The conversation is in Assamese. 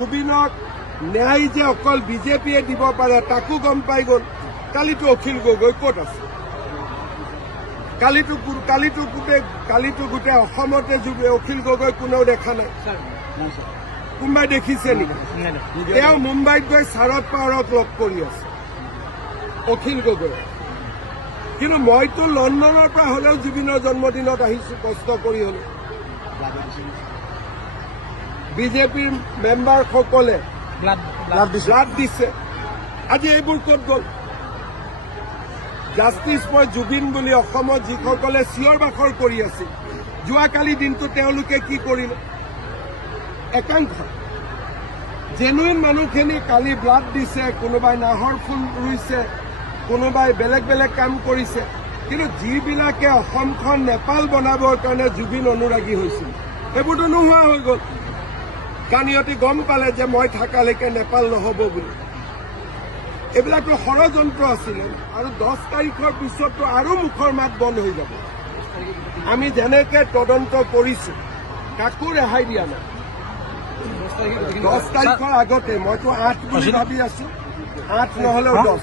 জুবিনক ন্যায় যে অকল বিজেপিয়ে দিব পাৰে তাকো গম পাই গল। কালিতো অখিল গগৈ ক'ত আছে? কালিতো গোটেই অসমতে অখিল গগৈ কোনেও দেখা নাই। কোনোবাই দেখিছে নেকি? তেওঁ মুম্বাইত গৈ শাৰদ পাৱাৰক লগ কৰি আছে অখিল গগৈ। কিন্তু মইতো লণ্ডনৰ পৰা হলেও জুবিনৰ জন্মদিনত আহিছো কষ্ট কৰি হলেও। বিজেপিৰ মেম্বাৰসকলে ব্লাড দিছে। আজি এইবোৰ ক'ত গ'ল? জাষ্টিছ ফৰ জুবিন বুলি অসমত যিসকলে চিঞৰ বাখৰ কৰি আছিল, যোৱাকালি দিনটো তেওঁলোকে কি কৰিলে? একাংশ জেনুইন মানুহখিনি কালি ব্লাড দিছে, কোনোবাই নাহৰ ফুল ৰুইছে, কোনোবাই বেলেগ বেলেগ কাম কৰিছে। কিন্তু যিবিলাকে অসমখন নেপাল বনাবৰ কাৰণে জুবিন অনুৰাগী হৈছিল, সেইবোৰতো নোহোৱা হৈ গ'ল। কাৰণ ইহঁতে গম পালে যে মই থাকালৈকে নেপাল নহ'ব বুলি। এইবিলাকতো ষড়যন্ত্ৰ আছিলে। আৰু 10 তাৰিখৰ পিছততো আৰু মুখৰ মাত বন্ধ হৈ যাব। আমি যেনেকে তদন্ত কৰিছো কাকো ৰেহাই দিয়া নাই। 10 তাৰিখৰ আগতে মইতো 8 বুলি ভাবি আছো, 8 নহলেও 10।